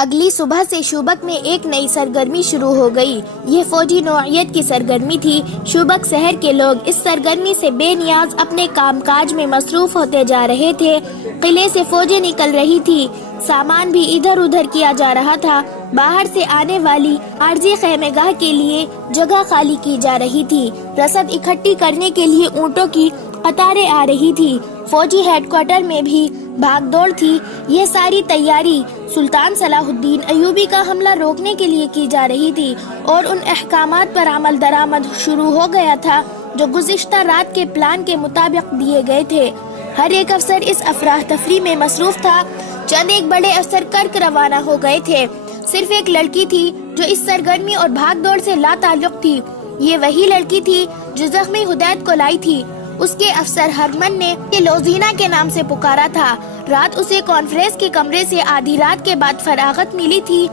اگلی صبح سے شوبک میں ایک نئی سرگرمی شروع ہو گئی۔ یہ فوجی نوعیت کی سرگرمی تھی۔ شوبک شہر کے لوگ اس سرگرمی سے بے نیاز اپنے کام کاج میں مصروف ہوتے جا رہے تھے۔ قلعے سے فوجیں نکل رہی تھی، سامان بھی ادھر ادھر کیا جا رہا تھا۔ باہر سے آنے والی عارضی خیمے گاہ کے لیے جگہ خالی کی جا رہی تھی۔ رسد اکٹھی کرنے کے لیے اونٹوں کی قطاریں آ رہی تھی۔ فوجی ہیڈ کوارٹر میں بھی بھاگ دوڑ تھی۔ یہ ساری تیاری سلطان صلاح الدین ایوبی کا حملہ روکنے کے لیے کی جا رہی تھی اور ان احکامات پر عمل درآمد شروع ہو گیا تھا جو گزشتہ رات کے پلان کے مطابق دیے گئے تھے۔ ہر ایک افسر اس افراح تفریح میں مصروف تھا۔ چند ایک بڑے افسر کرک روانہ ہو گئے تھے۔ صرف ایک لڑکی تھی جو اس سرگرمی اور بھاگ دوڑ سے لا تعلق تھی۔ یہ وہی لڑکی تھی جو زخمی حدید کو لائی تھی۔ اس کے افسر ہرمن نے لوزینہ کے نام سے پکارا تھا۔ رات اسے کانفرنس کے کمرے سے آدھی رات کے بعد فراغت ملی تھی۔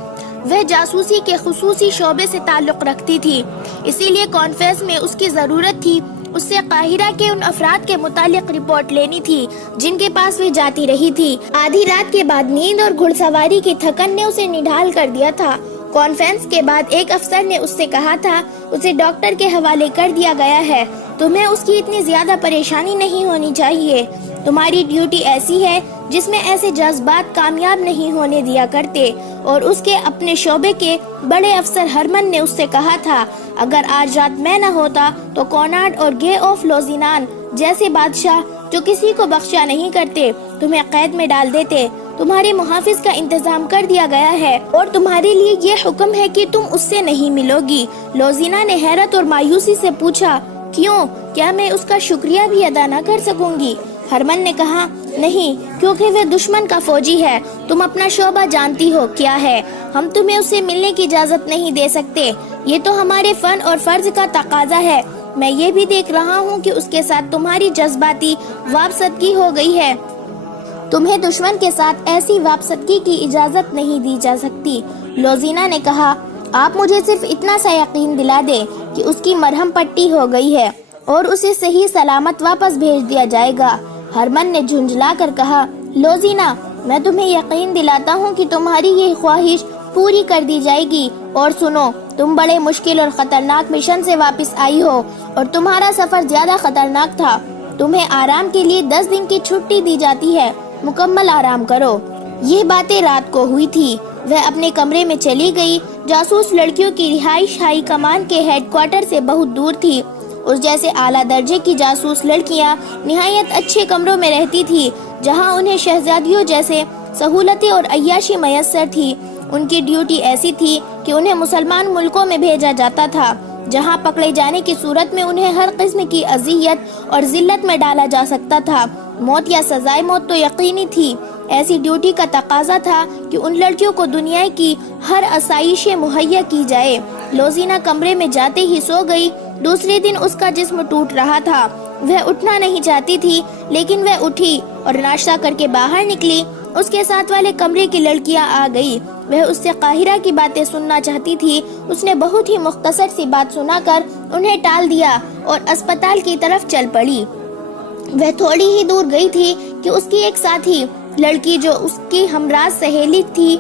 وہ جاسوسی کے خصوصی شعبے سے تعلق رکھتی تھی، اسی لیے کانفرنس میں اس کی ضرورت تھی۔ اس سے قاہرہ کے ان افراد کے متعلق رپورٹ لینی تھی جن کے پاس وہ جاتی رہی تھی۔ آدھی رات کے بعد نیند اور گھڑ سواری کی تھکن نے اسے نڈھال کر دیا تھا۔ کانفرنس کے بعد ایک افسر نے اس سے کہا تھا اسے ڈاکٹر کے حوالے کر دیا گیا ہے۔ تمہیں اس کی اتنی زیادہ پریشانی نہیں ہونی چاہیے۔ تمہاری ڈیوٹی ایسی ہے جس میں ایسے جذبات کامیاب نہیں ہونے دیا کرتے۔ اور اس کے اپنے شعبے کے بڑے افسر ہرمن نے اس سے کہا تھا اگر آج رات میں نہ ہوتا تو کونارڈ اور گے آف لوزینان جیسے بادشاہ جو کسی کو بخشا نہیں کرتے تمہیں قید میں ڈال دیتے۔ تمہارے محافظ کا انتظام کر دیا گیا ہے اور تمہارے لیے یہ حکم ہے کہ تم اس سے نہیں ملو گی۔ لوزینہ نے حیرت اور مایوسی سے پوچھا کیوں؟ کیا میں اس کا شکریہ بھی ادا نہ کر سکوں گی؟ ہرمن نے کہا نہیں، کیونکہ وہ دشمن کا فوجی ہے۔ تم اپنا شعبہ جانتی ہو کیا ہے۔ ہم تمہیں اس سے ملنے کی اجازت نہیں دے سکتے۔ یہ تو ہمارے فن اور فرض کا تقاضا ہے۔ میں یہ بھی دیکھ رہا ہوں کہ اس کے ساتھ تمہاری جذباتی وابستگی ہو گئی ہے۔ تمہیں دشمن کے ساتھ ایسی وابستگی کی اجازت نہیں دی جا سکتی۔ لوزینہ نے کہا آپ مجھے صرف اتنا سا یقین دلا دیں کہ اس کی مرہم پٹی ہو گئی ہے اور اسے صحیح سلامت واپس بھیج دیا جائے گا۔ ہرمن نے جھنجھلا کر کہا لوزینہ میں تمہیں یقین دلاتا ہوں کہ تمہاری یہ خواہش پوری کر دی جائے گی۔ اور سنو، تم بڑے مشکل اور خطرناک مشن سے واپس آئی ہو اور تمہارا سفر زیادہ خطرناک تھا۔ تمہیں آرام کے لیے 10 دن کی چھٹی دی جاتی ہے، مکمل آرام کرو۔ یہ باتیں رات کو ہوئی تھی۔ وہ اپنے کمرے میں چلی گئی۔ جاسوس لڑکیوں کی رہائش ہائی کمان کے ہیڈ کوارٹر سے بہت دور تھی۔ اس جیسے اعلیٰ درجے کی جاسوس لڑکیاں نہایت اچھے کمروں میں رہتی تھی جہاں انہیں شہزادیوں جیسے سہولتیں اور عیاشی میسر تھی۔ ان کی ڈیوٹی ایسی تھی کہ انہیں مسلمان ملکوں میں بھیجا جاتا تھا جہاں پکڑے جانے کی صورت میں انہیں ہر قسم کی اذیت اور ذلت میں ڈالا جا سکتا تھا۔ موت یا سزائے موت تو یقینی تھی۔ ایسی ڈیوٹی کا تقاضا تھا کہ ان لڑکیوں کو دنیا کی ہر آسائشیں مہیا کی جائے۔ لوزینہ کمرے میں جاتے ہی سو گئی۔ دوسرے دن اس کا جسم ٹوٹ رہا تھا۔ وہ اٹھنا نہیں چاہتی تھی لیکن وہ اٹھی اور ناشتہ کر کے باہر نکلی۔ اس کے ساتھ والے کمرے کی لڑکیاں آ گئی۔ وہ اس سے قاہرہ کی باتیں سننا چاہتی تھی۔ اس نے بہت ہی مختصر سی بات سنا کر انہیں ٹال دیا اور اسپتال کی طرف چل پڑی۔ وہ تھوڑی ہی دور گئی تھی کہ اس کی ایک ساتھی لڑکی جو اس کی ہمراز سہیلی تھی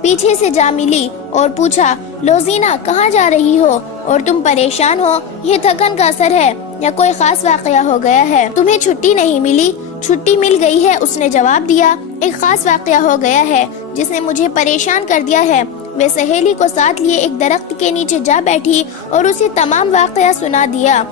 پیچھے سے جا ملی اور پوچھا لوزینہ کہاں جا رہی ہو اور تم پریشان ہو؟ یہ تھکن کا اثر ہے یا کوئی خاص واقعہ ہو گیا ہے؟ تمہیں چھٹی نہیں ملی؟ چھٹی مل گئی ہے، اس نے جواب دیا۔ ایک خاص واقعہ ہو گیا ہے جس نے مجھے پریشان کر دیا ہے۔ وہ سہیلی کو ساتھ لیے ایک درخت کے نیچے جا بیٹھی اور اسے تمام واقعہ سنا دیا۔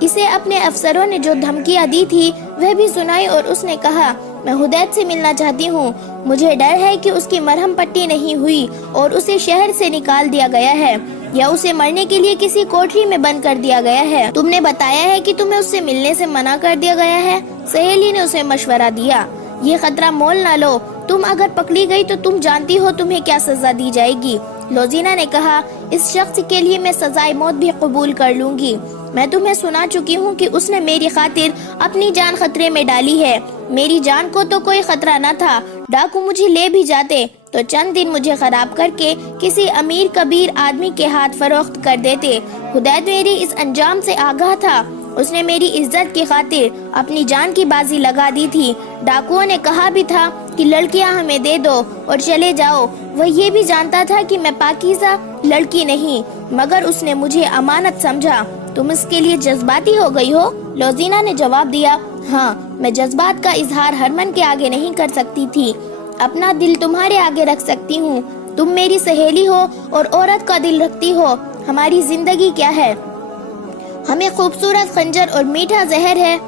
اسے اپنے افسروں نے جو دھمکیاں دی تھی وہ بھی سنائی اور اس نے کہا میں حدید سے ملنا چاہتی ہوں۔ مجھے ڈر ہے کہ اس کی مرہم پٹی نہیں ہوئی اور اسے شہر سے نکال دیا گیا ہے یا اسے مرنے کے لیے کسی کوٹری میں بند کر دیا گیا ہے۔ تم نے بتایا ہے کہ تمہیں اس سے ملنے سے منع کر دیا گیا ہے۔ سہیلی نے اسے مشورہ دیا یہ خطرہ مول نہ لو، تم اگر پکڑی گئی تو تم جانتی ہو تمہیں کیا سزا دی جائے گی۔ لوزینہ نے کہا اس شخص کے لیے میں سزائے موت بھی قبول کر لوں گی۔ میں تمہیں سنا چکی ہوں کہ اس نے میری خاطر اپنی جان خطرے میں ڈالی ہے۔ میری جان کو تو کوئی خطرہ نہ تھا، ڈاکو مجھے لے بھی جاتے تو چند دن مجھے خراب کر کے کسی امیر کبیر آدمی کے ہاتھ فروخت کر دیتے۔ حدید میری اس انجام سے آگاہ تھا اس نے میری عزت کی خاطر اپنی جان کی بازی لگا دی تھی۔ ڈاکوؤں نے کہا بھی تھا کہ لڑکیاں ہمیں دے دو اور چلے جاؤ۔ وہ یہ بھی جانتا تھا کہ میں پاکیزہ لڑکی نہیں، مگر اس نے مجھے امانت سمجھا۔ تم اس کے لیے جذباتی ہو گئی ہو؟ لوزینہ نے جواب دیا، ہاں، میں جذبات کا اظہار ہرمن کے آگے نہیں کر سکتی تھی، اپنا دل تمہارے آگے رکھ سکتی ہوں۔ تم میری سہیلی ہو اور عورت کا دل رکھتی ہو۔ ہماری زندگی کیا ہے؟ ہمیں خوبصورت خنجر اور میٹھا زہر ہے۔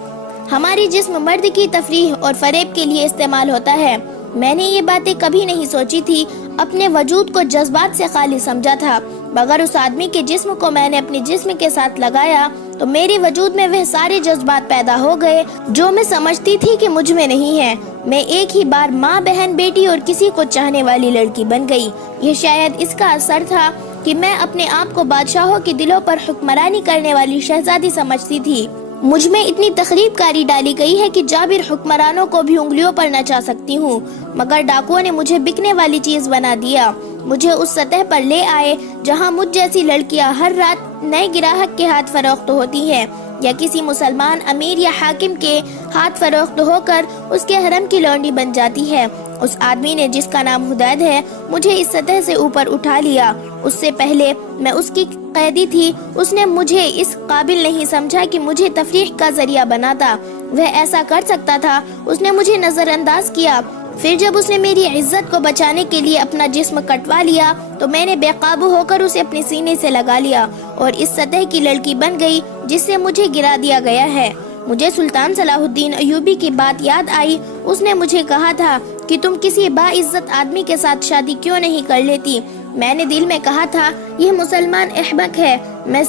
ہماری جسم مرد کی تفریح اور فریب کے لیے استعمال ہوتا ہے۔ میں نے یہ باتیں کبھی نہیں سوچی تھی، اپنے وجود کو جذبات سے خالی سمجھا تھا، مگر اس آدمی کے جسم کو میں نے اپنے جسم کے ساتھ لگایا تو میرے وجود میں وہ سارے جذبات پیدا ہو گئے جو میں سمجھتی تھی کہ مجھ میں نہیں ہے۔ میں ایک ہی بار ماں، بہن، بیٹی اور کسی کو چاہنے والی لڑکی بن گئی۔ یہ شاید اس کا اثر تھا کہ میں اپنے آپ کو بادشاہوں کے دلوں پر حکمرانی کرنے والی شہزادی سمجھتی تھی۔ مجھ میں اتنی تخریب کاری ڈالی گئی ہے کہ جابر حکمرانوں کو بھی انگلیوں پر نچا سکتی ہوں، مگر ڈاکوؤں نے مجھے بکنے والی چیز بنا دیا۔ مجھے اس سطح پر لے آئے جہاں مجھ جیسی لڑکیاں ہر رات نئے گراہک کے ہاتھ فروخت ہوتی ہیں، یا کسی مسلمان امیر یا حاکم کے ہاتھ فروخت ہو کر اس کے حرم کی لونڈی بن جاتی ہے۔ اس آدمی نے، جس کا نام حدید ہے، مجھے اس سطح سے اوپر اٹھا لیا۔ اس سے پہلے میں اس کی قیدی تھی۔ اس نے مجھے اس قابل نہیں سمجھا کہ مجھے تفریح کا ذریعہ بناتا۔ وہ ایسا کر سکتا تھا۔ اس نے مجھے نظر انداز کیا۔ پھر جب اس نے میری عزت کو بچانے کے لیے اپنا جسم کٹوا لیا تو میں نے بے قابو ہو کر اسے اپنے سینے سے لگا لیا اور اس سطح کی لڑکی بن گئی جس سے مجھے گرا دیا گیا ہے۔ مجھے سلطان صلاح الدین ایوبی کی بات یاد آئی۔ اس نے مجھے کہا تھا کہ تم کسی باعزت آدمی کے ساتھ شادی کیوں نہیں کر لیتی؟ میں نے دل میں کہا تھا، یہ مسلمان احمق ہے۔ میں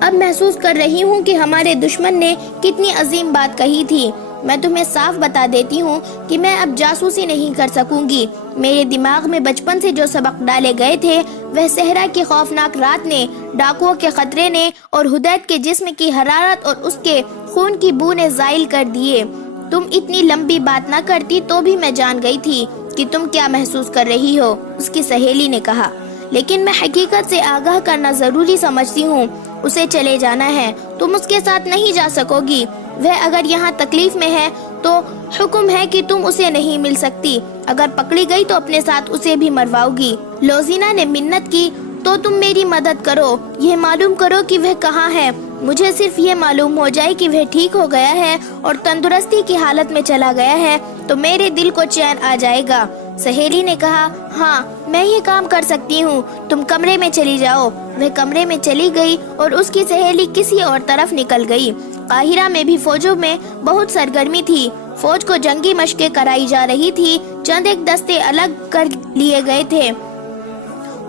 اب محسوس کر رہی ہوں کہ ہمارے دشمن نے کتنی عظیم بات کہی تھی۔ میں تمہیں صاف بتا دیتی ہوں کہ میں اب جاسوسی نہیں کر سکوں گی۔ میرے دماغ میں بچپن سے جو سبق ڈالے گئے تھے وہ صحرا کی خوفناک رات نے، ڈاکوؤں کے خطرے نے اور حدید کے جسم کی حرارت اور اس کے خون کی بو نے زائل کر دیے۔ تم اتنی لمبی بات نہ کرتی تو بھی میں جان گئی تھی کہ تم کیا محسوس کر رہی ہو، اس کی سہیلی نے کہا، لیکن میں حقیقت سے آگاہ کرنا ضروری سمجھتی ہوں۔ اسے چلے جانا ہے، تم اس کے ساتھ نہیں جا سکو گی۔ وہ اگر یہاں تکلیف میں ہے تو حکم ہے کہ تم اسے نہیں مل سکتی۔ اگر پکڑی گئی تو اپنے ساتھ اسے بھی مرواؤ گی۔ لوزینہ نے منت کی، تو تم میری مدد کرو، یہ معلوم کرو کہ وہ کہاں ہے۔ مجھے صرف یہ معلوم ہو جائے کہ وہ ٹھیک ہو گیا ہے اور تندرستی کی حالت میں چلا گیا ہے تو میرے دل کو چین آ جائے گا۔ سہیلی نے کہا، ہاں، میں یہ کام کر سکتی ہوں، تم کمرے میں چلی جاؤ۔ وہ کمرے میں چلی گئی اور اس کی سہیلی کسی اور طرف نکل گئی۔ قاہرہ میں بھی فوجوں میں بہت سرگرمی تھی۔ فوج کو جنگی مشقیں کرائی جا رہی تھی۔ چند ایک دستے الگ کر لیے گئے تھے،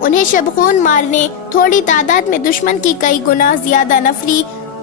انہیں شبخون مارنے، تھوڑی تعداد میں دشمن کی کئی گنا زیادہ نفری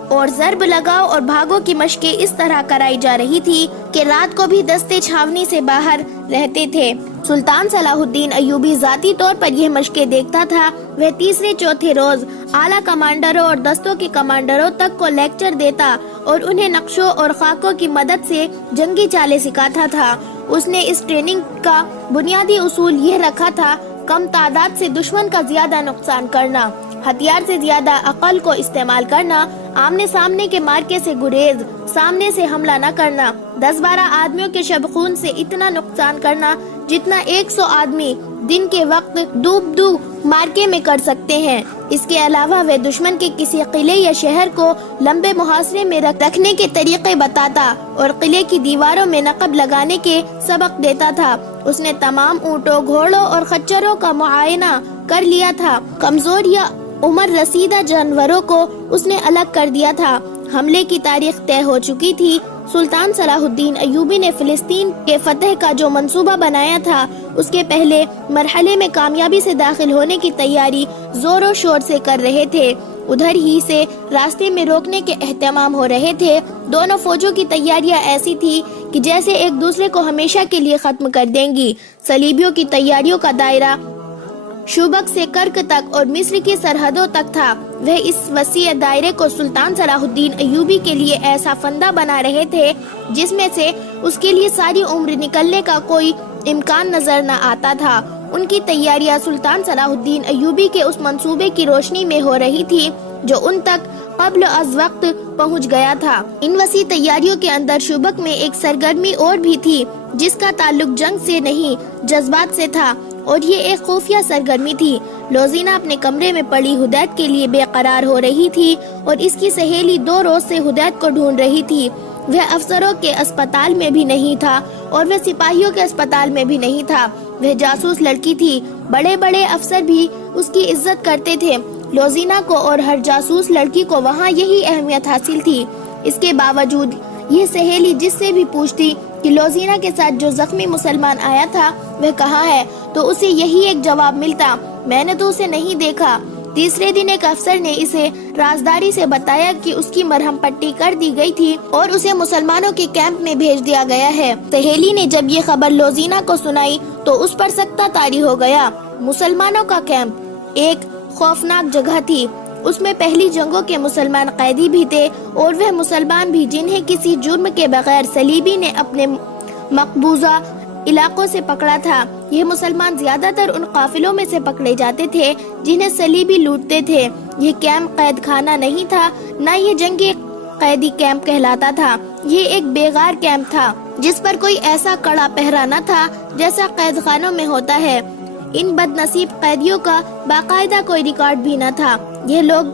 اور ضرب لگاؤ اور بھاگوں کی مشقیں اس طرح کرائی جا رہی تھی کہ رات کو بھی دستے چھاونی سے باہر رہتے تھے۔ سلطان صلاح الدین ایوبی ذاتی طور پر یہ مشقیں دیکھتا تھا۔ وہ تیسرے چوتھے روز اعلیٰ کمانڈروں اور دستوں کے کمانڈروں تک کو لیکچر دیتا اور انہیں نقشوں اور خاکوں کی مدد سے جنگی چالیں سکھاتا تھا۔ اس نے اس ٹریننگ کا بنیادی اصول یہ رکھا تھا، کم تعداد سے دشمن کا زیادہ نقصان کرنا، ہتھیار سے زیادہ عقل کو استعمال کرنا، آمنے سامنے کے مارکے سے گریز، سامنے سے حملہ نہ کرنا، 10-12 آدمیوں کے شبخون سے اتنا نقصان کرنا جتنا 100 آدمی دن کے وقت ڈوب مارکے میں کر سکتے ہیں۔ اس کے علاوہ وہ دشمن کے کسی قلعے یا شہر کو لمبے محاصرے میں رکھنے کے طریقے بتاتا اور قلعے کی دیواروں میں نقب لگانے کے سبق دیتا تھا۔ اس نے تمام اونٹوں، گھوڑوں اور خچروں کا معائنہ کر لیا تھا۔ کمزور یا عمر رسیدہ جانوروں کو اس نے الگ کر دیا تھا۔ حملے کی تاریخ طے ہو چکی تھی۔ سلطان صلاح الدین ایوبی نے فلسطین کے فتح کا جو منصوبہ بنایا تھا اس کے پہلے مرحلے میں کامیابی سے داخل ہونے کی تیاری زور و شور سے کر رہے تھے۔ ادھر ہی سے راستے میں روکنے کے اہتمام ہو رہے تھے۔ دونوں فوجوں کی تیاریاں ایسی تھی کہ جیسے ایک دوسرے کو ہمیشہ کے لیے ختم کر دیں گی۔ صلیبیوں کی تیاریوں کا دائرہ شوبک سے کرک تک اور مصر کی سرحدوں تک تھا۔ وہ اس وسیع دائرے کو سلطان صلاح الدین ایوبی کے لیے ایسا فندہ بنا رہے تھے جس میں سے اس کے لیے ساری عمر نکلنے کا کوئی امکان نظر نہ آتا تھا۔ ان کی تیاریاں سلطان صلاح الدین ایوبی کے اس منصوبے کی روشنی میں ہو رہی تھی جو ان تک قبل از وقت پہنچ گیا تھا۔ ان وسیع تیاریوں کے اندر شوبک میں ایک سرگرمی اور بھی تھی جس کا تعلق جنگ سے نہیں جذبات سے تھا، اور یہ ایک خفیہ سرگرمی تھی۔ لوزینہ اپنے کمرے میں پڑی حدید کے لیے بے قرار ہو رہی تھی اور اس کی سہیلی 2 روز سے حدید کو ڈھونڈ رہی تھی۔ وہ افسروں کے اسپتال میں بھی نہیں تھا اور وہ سپاہیوں کے اسپتال میں بھی نہیں تھا۔ وہ جاسوس لڑکی تھی، بڑے بڑے افسر بھی اس کی عزت کرتے تھے۔ لوزینہ کو اور ہر جاسوس لڑکی کو وہاں یہی اہمیت حاصل تھی۔ اس کے باوجود یہ سہیلی جس سے بھی پوچھتی کہ لوزینہ کے ساتھ جو زخمی مسلمان آیا تھا وہ کہاں ہے، تو اسے یہی ایک جواب ملتا، میں نے تو اسے نہیں دیکھا۔ تیسرے دن ایک افسر نے اسے رازداری سے بتایا کہ اس کی مرہم پٹی کر دی گئی تھی اور اسے مسلمانوں کے کیمپ میں بھیج دیا گیا ہے۔ سہیلی نے جب یہ خبر لوزینہ کو سنائی تو اس پر سکتہ طاری ہو گیا۔ مسلمانوں کا کیمپ ایک خوفناک جگہ تھی، اس میں پہلی جنگوں کے مسلمان قیدی بھی تھے اور وہ مسلمان بھی جنہیں کسی جرم کے بغیر صلیبی نے اپنے مقبوضہ علاقوں سے پکڑا تھا۔ یہ مسلمان زیادہ تر ان قافلوں میں سے پکڑے جاتے تھے جنہیں صلیبی لوٹتے تھے۔ یہ کیمپ قید خانہ نہیں تھا، نہ یہ جنگی قیدی کیمپ کہلاتا تھا۔ یہ ایک بیغار کیمپ تھا جس پر کوئی ایسا کڑا پہرا نہ تھا جیسا قید خانوں میں ہوتا ہے۔ ان بد نصیب قیدیوں کا باقاعدہ کوئی ریکارڈ بھی نہ تھا۔ یہ لوگ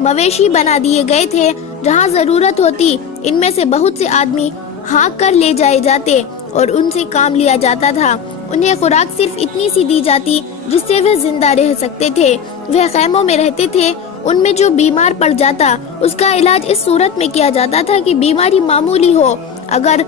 مویشی بنا دیے گئے تھے، جہاں ضرورت ہوتی ان میں سے بہت سے آدمی ہانک کر لے جائے جاتے اور ان سے کام لیا جاتا تھا۔ انہیں خوراک صرف اتنی سی دی جاتی جس سے وہ زندہ رہ سکتے تھے۔ وہ خیموں میں رہتے تھے، ان میں جو بیمار پڑ جاتا اس کا علاج اس صورت میں کیا جاتا تھا کہ بیماری معمولی ہو، اگر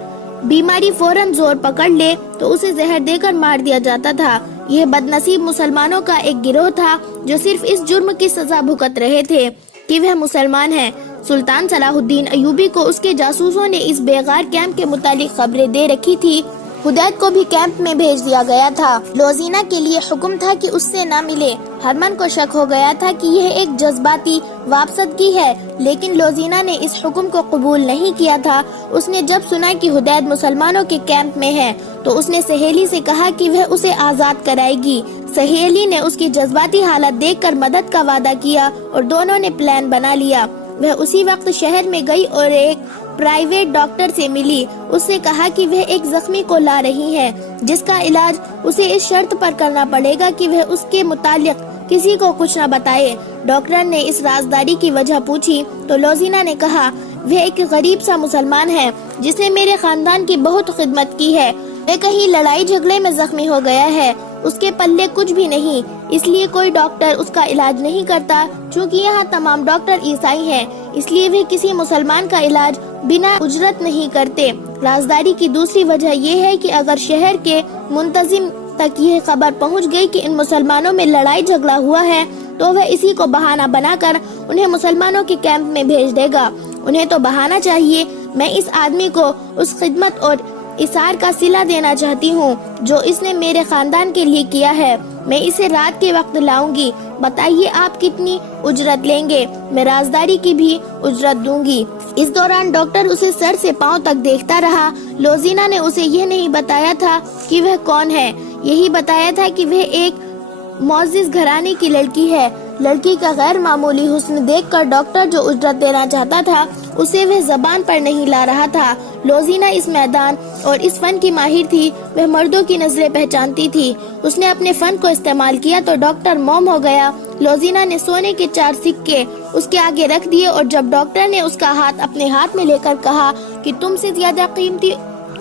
بیماری فوراً زور پکڑ لے تو اسے زہر دے کر مار دیا جاتا تھا۔ یہ بد نصیب مسلمانوں کا ایک گروہ تھا جو صرف اس جرم کی سزا بھگت رہے تھے کہ وہ مسلمان ہیں۔ سلطان صلاح الدین ایوبی کو اس کے جاسوسوں نے اس بیغار کیمپ کے متعلق خبریں دے رکھی تھی۔ حدید کو بھی کیمپ میں بھیج دیا گیا تھا۔ لوزینہ کے لیے حکم تھا کہ اس سے نہ ملے۔ ہرمن کو شک ہو گیا تھا کہ یہ ایک جذباتی وابستگی ہے، لیکن لوزینہ نے اس حکم کو قبول نہیں کیا تھا۔ اس نے جب سنا کہ حدید مسلمانوں کے کیمپ میں ہے تو اس نے سہیلی سے کہا کہ وہ اسے آزاد کرائے گی۔ سہیلی نے اس کی جذباتی حالت دیکھ کر مدد کا وعدہ کیا اور دونوں نے پلان بنا لیا۔ وہ اسی وقت شہر میں گئی اور ایک پرائیویٹ ڈاکٹر سے ملی۔ اس سے کہا کہ وہ ایک زخمی کو لا رہی ہے جس کا علاج اسے اس شرط پر کرنا پڑے گا کہ وہ اس کے متعلق کسی کو کچھ نہ بتائے۔ ڈاکٹر نے اس رازداری کی وجہ پوچھی تو لوزینہ نے کہا، وہ ایک غریب سا مسلمان ہے جس نے میرے خاندان کی بہت خدمت کی ہے۔ وہ کہیں لڑائی جھگڑے میں زخمی ہو گیا ہے، اس کے پلے کچھ بھی نہیں، اس لیے کوئی ڈاکٹر اس کا علاج نہیں کرتا۔ چونکہ یہاں تمام ڈاکٹر عیسائی ہیں، اس لیے وہ کسی مسلمان کا علاج بنا اجرت نہیں کرتے۔ رازداری کی دوسری وجہ یہ ہے کہ اگر شہر کے منتظم تک یہ خبر پہنچ گئی کہ ان مسلمانوں میں لڑائی جھگڑا ہوا ہے تو وہ اسی کو بہانہ بنا کر انہیں مسلمانوں کے کیمپ میں بھیج دے گا۔ انہیں تو بہانہ چاہیے۔ میں اس آدمی کو اس خدمت اور اثار کا صلہ دینا چاہتی ہوں جو اس نے میرے خاندان کے لیے کیا ہے۔ میں اسے رات کے وقت لاؤں گی۔ بتائیے آپ کتنی اجرت لیں گے؟ میں رازداری کی بھی اجرت دوں گی۔ اس دوران ڈاکٹر اسے سر سے پاؤں تک دیکھتا رہا۔ لوزینہ نے اسے یہ نہیں بتایا تھا کہ وہ کون ہے، یہی بتایا تھا کہ وہ ایک معزز گھرانے کی لڑکی ہے۔ لڑکی کا غیر معمولی حسن دیکھ کر ڈاکٹر جو اجرت دینا چاہتا تھا اسے وہ زبان پر نہیں لا رہا تھا۔ لوزینہ اس میدان اور اس فن کی ماہر تھی، وہ مردوں کی نظریں پہچانتی تھی۔ اس نے اپنے فن کو استعمال کیا تو ڈاکٹر موم ہو گیا۔ لوزینہ نے سونے کے 4 سکے اس کے آگے رکھ دیے اور جب ڈاکٹر نے اس کا ہاتھ اپنے ہاتھ میں لے کر کہا کہ تم سے زیادہ قیمتی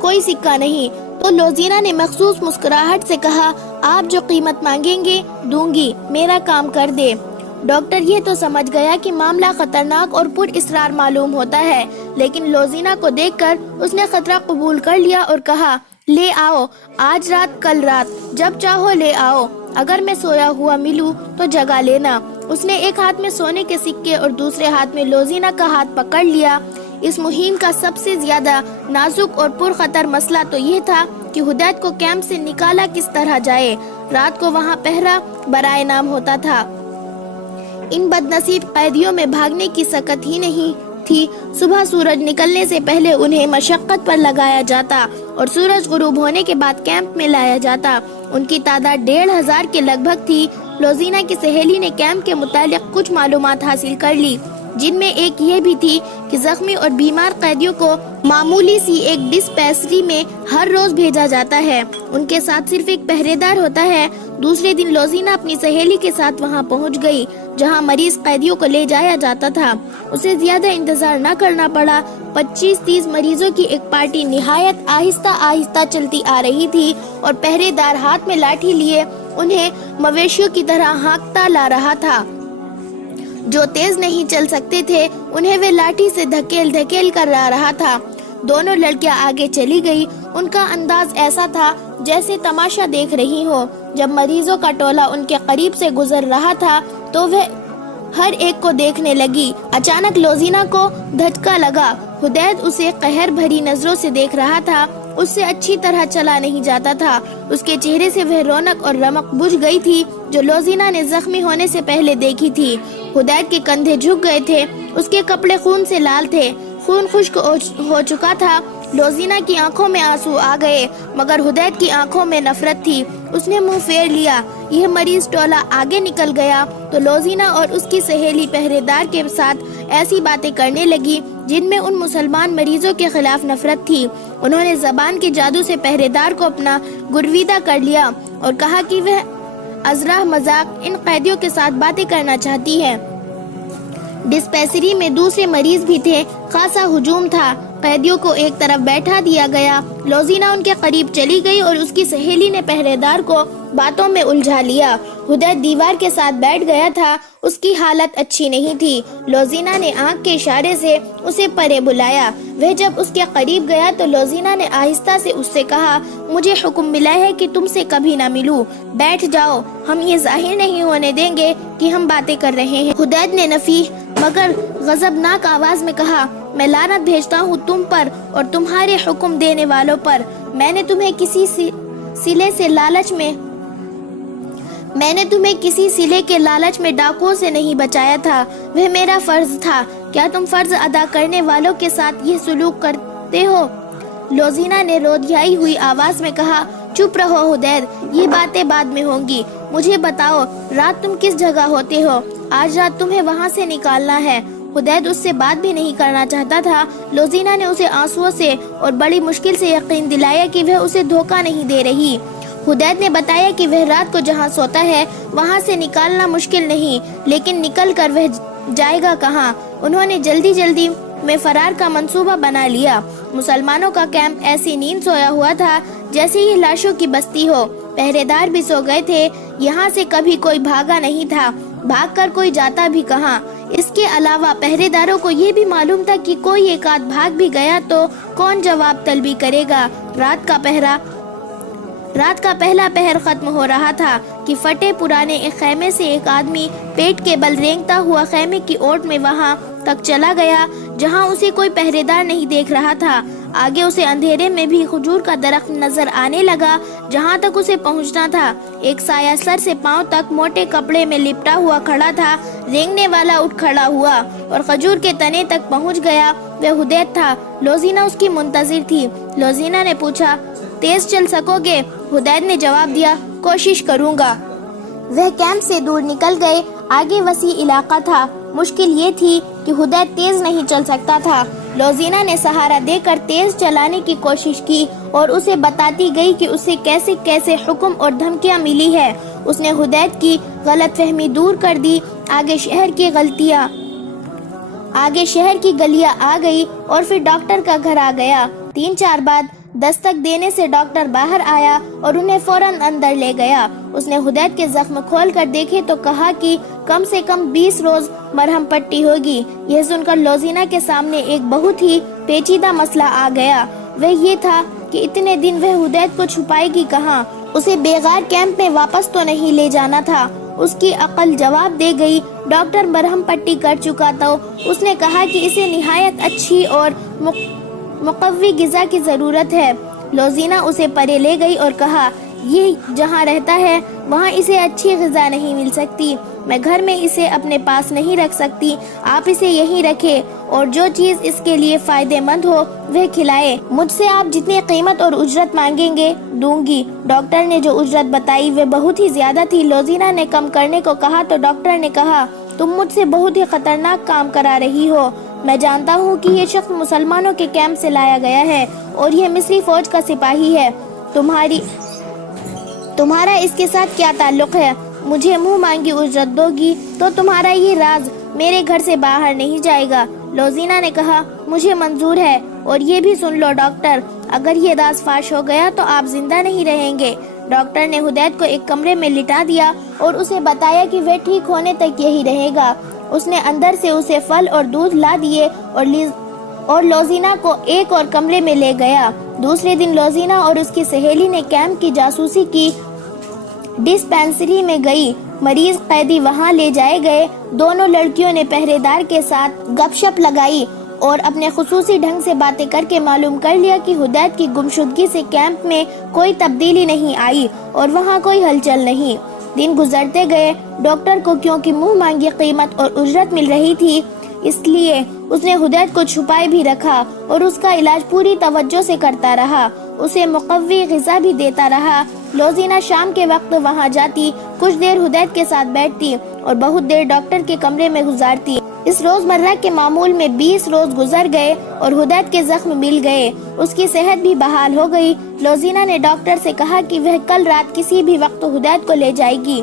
کوئی سکہ نہیں، تو لوزینہ نے مخصوص مسکراہٹ سے کہا، آپ جو قیمت مانگیں گے دوں گی، میرا کام کر دے۔ ڈاکٹر یہ تو سمجھ گیا کہ معاملہ خطرناک اور پر اسرار معلوم ہوتا ہے، لیکن لوزینہ کو دیکھ کر اس نے خطرہ قبول کر لیا اور کہا، لے آؤ، آج رات کل رات جب چاہو لے آؤ، اگر میں سویا ہوا ملوں تو جگا لینا۔ اس نے ایک ہاتھ میں سونے کے سکے اور دوسرے ہاتھ میں لوزینہ کا ہاتھ پکڑ لیا۔ اس مہم کا سب سے زیادہ نازک اور پرخطر مسئلہ تو یہ تھا کہ حدید کو کیمپ سے نکالا کس طرح جائے۔ رات کو وہاں پہرا برائے نام ہوتا تھا۔ ان بد نصیب قیدیوں میں بھاگنے کی سکت ہی نہیں تھی۔ صبح سورج نکلنے سے پہلے انہیں مشقت پر لگایا جاتا اور سورج غروب ہونے کے بعد کیمپ میں لایا جاتا۔ ان کی تعداد 1500 کے لگ بھگ تھی۔ لوزینہ کی سہیلی نے کیمپ کے متعلق کچھ معلومات حاصل کر لی۔ جن میں ایک یہ بھی تھی کہ زخمی اور بیمار قیدیوں کو معمولی سی ایک ڈسپینسری میں ہر روز بھیجا جاتا ہے، ان کے ساتھ صرف ایک پہرے دار ہوتا ہے۔ دوسرے دن لوزینہ اپنی سہیلی کے ساتھ وہاں پہنچ گئی جہاں مریض قیدیوں کو لے جایا جاتا تھا۔ اسے زیادہ انتظار نہ کرنا پڑا۔ 25-30 مریضوں کی ایک پارٹی نہایت آہستہ آہستہ چلتی آ رہی تھی اور پہرے دار ہاتھ میں لاٹھی لیے انہیں مویشیوں کی طرح ہانکتا لا رہا تھا۔ جو تیز نہیں چل سکتے تھے انہیں وہ لاٹھی سے دھکیل دھکیل کر لا رہا تھا۔ دونوں لڑکیاں آگے چلی گئی۔ ان کا انداز ایسا تھا جیسے تماشا دیکھ رہی ہو۔ جب مریضوں کا ٹولہ ان کے قریب سے گزر رہا تھا تو وہ ہر ایک کو دیکھنے لگی۔ اچانک لوزینہ کو دھچکا لگا۔ حدید اسے قہر بھری نظروں سے دیکھ رہا تھا۔ اس سے اچھی طرح چلا نہیں جاتا تھا۔ اس کے چہرے سے وہ رونق اور رمق بجھ گئی تھی جو لوزینہ نے زخمی ہونے سے پہلے دیکھی تھی۔ حدید کے کندھے جھک گئے تھے۔ اس کے کپڑے خون سے لال تھے۔ خون خشک ہو چکا تھا۔ لوزینہ کی آنکھوں میں آنسو آ گئے مگر حدید کی آنکھوں میں نفرت تھی۔ اس نے منہ پھیر لیا۔ یہ مریض ٹولہ آگے نکل گیا تو لوزینہ اور اس کی سہیلی پہرے دار کے ساتھ ایسی باتیں کرنے لگی جن میں ان مسلمان مریضوں کے خلاف نفرت تھی۔ انہوں نے زبان کے جادو سے پہرے دار کو اپنا گرویدہ کر لیا اور کہا کہ وہ ازراہ مذاق ان قیدیوں کے ساتھ باتیں کرنا چاہتی ہے۔ ڈسپینسری میں دوسرے مریض بھی تھے۔ خاصا ہجوم تھا۔ قیدیوں کو ایک طرف بیٹھا دیا گیا۔ لوزینہ ان کے قریب چلی گئی اور اس کی سہیلی نے پہرے دار کو باتوں میں الجھا لیا۔ حدید دیوار کے ساتھ بیٹھ گیا تھا۔ اس کی حالت اچھی نہیں تھی۔ لوزینہ نے آنکھ کے اشارے سے اسے پرے بلایا۔ وہ جب اس کے قریب گیا تو لوزینہ نے آہستہ سے اس سے کہا، مجھے حکم ملا ہے کہ تم سے کبھی نہ ملوں۔ بیٹھ جاؤ، ہم یہ ظاہر نہیں ہونے دیں گے کہ ہم باتیں کر رہے ہیں۔ حدید نے نفیس مگر غضبناک آواز میں کہا، میں لعنت بھیجتا ہوں تم پر اور تمہارے حکم دینے والوں پر۔ میں نے تمہیں کسی صلے کے لالچ میں ڈاکوؤں سے نہیں بچایا تھا۔ وہ میرا فرض تھا۔ کیا تم فرض ادا کرنے والوں کے ساتھ یہ سلوک کرتے ہو؟ لوزینہ نے رودھیائی ہوئی آواز میں کہا، چپ رہو حدید، یہ باتیں بعد میں ہوں گی۔ مجھے بتاؤ رات تم کس جگہ ہوتے ہو؟ آج رات تمہیں وہاں سے نکالنا ہے۔ حدید اس سے بات بھی نہیں کرنا چاہتا تھا۔ لوزینہ نے اسے آنسوؤں سے اور بڑی مشکل سے یقین دلایا کہ وہ اسے دھوکہ نہیں دے رہی۔ حدید نے بتایا کہ وہ رات کو جہاں سوتا ہے وہاں سے نکالنا مشکل نہیں، لیکن نکل کر وہ جائے گا کہاں؟ انہوں نے جلدی میں فرار کا منصوبہ بنا لیا۔ مسلمانوں کا کیمپ ایسی نیند سویا ہوا تھا جیسے یہ لاشوں کی بستی ہو۔ پہرے دار بھی سو گئے تھے۔ یہاں سے کبھی کوئی بھاگا نہیں تھا۔ بھاگ کر کوئی جاتا بھی کہاں؟ اس کے علاوہ پہرے داروں کو یہ بھی معلوم تھا کہ کوئی ایک آدھ بھاگ بھی گیا تو کون جواب طلبی کرے گا۔ رات کا پہلا پہر ختم ہو رہا تھا کہ پھٹے پرانے ایک خیمے سے ایک آدمی پیٹ کے بل رینگتا ہوا خیمے کی اوٹ میں وہاں تک چلا گیا جہاں اسے کوئی پہرے دار نہیں دیکھ رہا تھا۔ آگے اسے اندھیرے میں بھی کھجور کا درخت نظر آنے لگا جہاں تک اسے پہنچنا تھا۔ ایک سایہ سر سے پاؤں تک موٹے کپڑے میں لپٹا ہوا کھڑا تھا۔ رینگنے والا اٹھ کھڑا ہوا اور کھجور کے تنے تک پہنچ گیا۔ وہ حدید تھا۔ لوزینہ اس کی منتظر تھی۔ لوزینہ نے پوچھا، تیز چل سکو گے؟ حدید نے جواب دیا، کوشش کروں گا۔ وہ کیمپ سے دور نکل گئے۔ آگے وسیع علاقہ تھا۔ مشکل یہ تھی کہ حدید تیز نہیں چل سکتا تھا۔ لوزینہ نے سہارا دے کر تیز چلانے کی کوشش کی اور اسے بتاتی گئی کہ اسے کیسے کیسے حکم اور دھمکیاں ملی ہے۔ اس نے حدید کی غلط فہمی دور کر دی۔ آگے شہر کی گلیاں آ گئی اور پھر ڈاکٹر کا گھر آ گیا۔ 3-4 بار دستک دینے سے ڈاکٹر باہر آیا اور انہیں فوراً اندر لے گیا۔ اس نے حدید کے زخم کھول کر دیکھے تو کہا کہ کم سے کم 20 روز مرہم پٹی ہوگی۔ یہ سن کر لوزینہ کے سامنے ایک بہت ہی پیچیدہ مسئلہ آ گیا۔ وہ یہ تھا کہ اتنے دن وہ حدید کو چھپائے گی کہاں؟ اسے بےغار کیمپ میں واپس تو نہیں لے جانا تھا۔ اس کی عقل جواب دے گئی۔ ڈاکٹر مرہم پٹی کر چکا تو اس نے کہا کہ اسے نہایت اچھی اور مقوی غذا کی ضرورت ہے۔ لوزینہ اسے پرے لے گئی اور کہا، یہ جہاں رہتا ہے وہاں اسے اچھی غذا نہیں مل سکتی۔ میں گھر میں اسے اپنے پاس نہیں رکھ سکتی۔ آپ اسے یہیں رکھے اور جو چیز اس کے لیے فائدہ مند ہو وہ کھلائے۔ مجھ سے آپ جتنی قیمت اور اجرت مانگیں گے دوں گی۔ ڈاکٹر نے جو اجرت بتائی وہ بہت ہی زیادہ تھی۔ لوزینہ نے کم کرنے کو کہا تو ڈاکٹر نے کہا، تم مجھ سے بہت ہی خطرناک کام کرا رہی ہو۔ میں جانتا ہوں کہ یہ شخص مسلمانوں کے کیمپ سے لایا گیا ہے اور یہ مصری فوج کا سپاہی ہے۔ تمہارا اس کے ساتھ کیا تعلق ہے؟ مجھے منہ مانگی اجرت دو گی تو تمہارا یہ راز میرے گھر سے باہر نہیں جائے گا۔ لوزینہ نے کہا، مجھے منظور ہے، اور یہ بھی سن لو ڈاکٹر، اگر یہ راز فاش ہو گیا تو آپ زندہ نہیں رہیں گے۔ ڈاکٹر نے حدید کو ایک کمرے میں لٹا دیا اور اسے بتایا کہ وہ ٹھیک ہونے تک یہی رہے گا۔ اس نے اندر سے اسے پھل اور دودھ لا دیے اور لوزینہ کو ایک اور کمرے میں لے گیا۔ دوسرے دن لوزینہ اور اس کی سہیلی نے کیمپ کی جاسوسی کی، ڈسپینسری میں گئی، مریض قیدی وہاں لے جائے گئے۔ دونوں لڑکیوں نے پہرے دار کے ساتھ گپ شپ لگائی اور اپنے خصوصی ڈھنگ سے باتیں کر کے معلوم کر لیا کہ حدید کی گمشدگی سے کیمپ میں کوئی تبدیلی نہیں آئی اور وہاں کوئی ہلچل نہیں۔ دن گزرتے گئے۔ ڈاکٹر کو کیونکہ منہ مانگی قیمت اور اجرت مل رہی تھی، اس لیے اس نے حدید کو چھپائے بھی رکھا اور اس کا علاج پوری توجہ سے کرتا رہا، اسے مقوی غذا بھی دیتا رہا۔ لوزینہ شام کے وقت وہاں جاتی، کچھ دیر حدید کے ساتھ بیٹھتی اور بہت دیر ڈاکٹر کے کمرے میں گزارتی۔ اس روزمرہ کے معمول میں 20 روز گزر گئے اور حدید کے زخم مل گئے، اس کی صحت بھی بحال ہو گئی۔ لوزینہ نے ڈاکٹر سے کہا کہ وہ کل رات کسی بھی وقت حدید کو لے جائے گی۔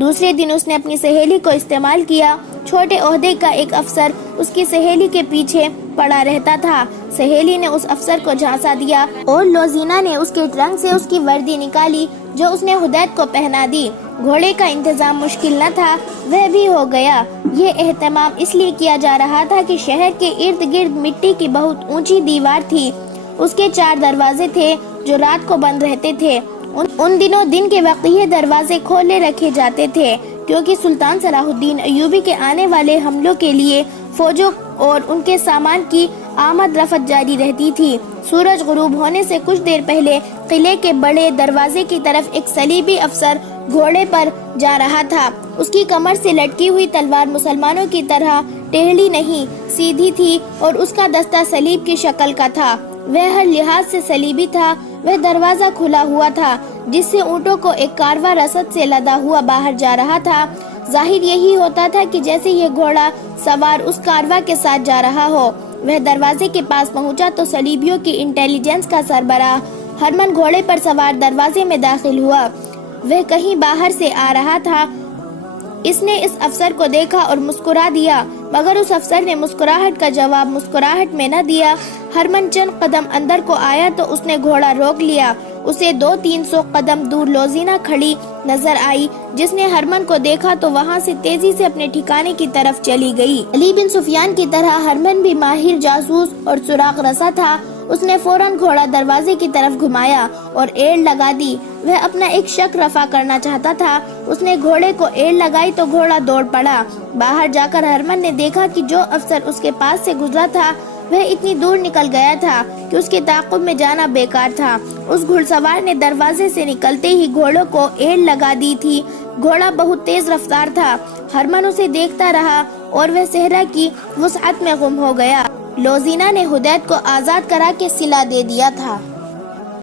دوسرے دن اس نے اپنی سہیلی کو استعمال کیا۔ چھوٹے عہدے کا ایک افسر اس کی سہیلی کے پیچھے پڑا رہتا تھا۔ سہیلی نے اس افسر کو جھانسا دیا اور لوزینہ نے اس کے ٹرنک سے اس کی وردی نکالی جو اس نے حدید کو پہنا دی۔ گھوڑے کا انتظام مشکل نہ تھا، وہ بھی ہو گیا۔ یہ اہتمام اس لیے کیا جا رہا تھا کہ شہر کے ارد گرد مٹی کی بہت اونچی دیوار تھی، اس کے 4 دروازے تھے جو رات کو بند رہتے تھے۔ ان دنوں دن کے وقت یہ دروازے کھولے رکھے جاتے تھے کیونکہ سلطان صلاح الدین ایوبی کے آنے والے حملوں کے لیے فوجوں اور ان کے سامان کی آمد رفت جاری رہتی تھی۔ سورج غروب ہونے سے کچھ دیر پہلے قلعے کے بڑے دروازے کی طرف ایک صلیبی افسر گھوڑے پر جا رہا تھا۔ اس کی کمر سے لٹکی ہوئی تلوار مسلمانوں کی طرح ٹیڑھی نہیں، سیدھی تھی اور اس کا دستہ صلیب کی شکل کا تھا۔ وہ ہر لحاظ سے صلیبی تھا۔ وہ دروازہ کھلا ہوا تھا جس سے اونٹوں کو ایک کارواں رسد سے لدا ہوا باہر جا رہا تھا۔ ظاہر یہی ہوتا تھا کہ جیسے یہ گھوڑا سوار اس کارواں کے ساتھ جا رہا ہو۔ وہ دروازے کے پاس پہنچا تو صلیبیوں کی انٹیلیجنس کا سربراہ ہرمن گھوڑے پر سوار دروازے میں داخل ہوا۔ وہ کہیں باہر سے آ رہا تھا۔ اس نے اس افسر کو دیکھا اور مسکرا دیا، مگر اس افسر نے مسکراہٹ کا جواب مسکراہٹ میں نہ دیا۔ ہرمن چند قدم اندر کو آیا تو اس نے گھوڑا روک لیا۔ اسے 200-300 قدم دور لوزینہ کھڑی نظر آئی، جس نے ہرمن کو دیکھا تو وہاں سے تیزی سے اپنے ٹھکانے کی طرف چلی گئی۔ علی بن سفیان کی طرح ہرمن بھی ماہر جاسوس اور سراغ رسا تھا۔ اس نے فوراً گھوڑا دروازے کی طرف گھمایا اور ایڑ لگا دی۔ وہ اپنا ایک شک رفع کرنا چاہتا تھا۔ اس نے گھوڑے کو ایڑ لگائی تو گھوڑا دوڑ پڑا۔ باہر جا کر ہرمن نے دیکھا کہ جو افسر اس کے پاس سے گزرا تھا وہ اتنی دور نکل گیا تھا کہ اس کے تعاقب میں جانا بیکار تھا۔ اس گھڑ سوار نے دروازے سے نکلتے ہی گھوڑوں کو ایڑ لگا دی تھی۔ گھوڑا بہت تیز رفتار تھا۔ ہرمن اسے دیکھتا رہا اور وہ صحرا کی وسعت میں گم ہو گیا۔ لوزینہ نے حدید کو آزاد کرا کے صلہ دے دیا تھا۔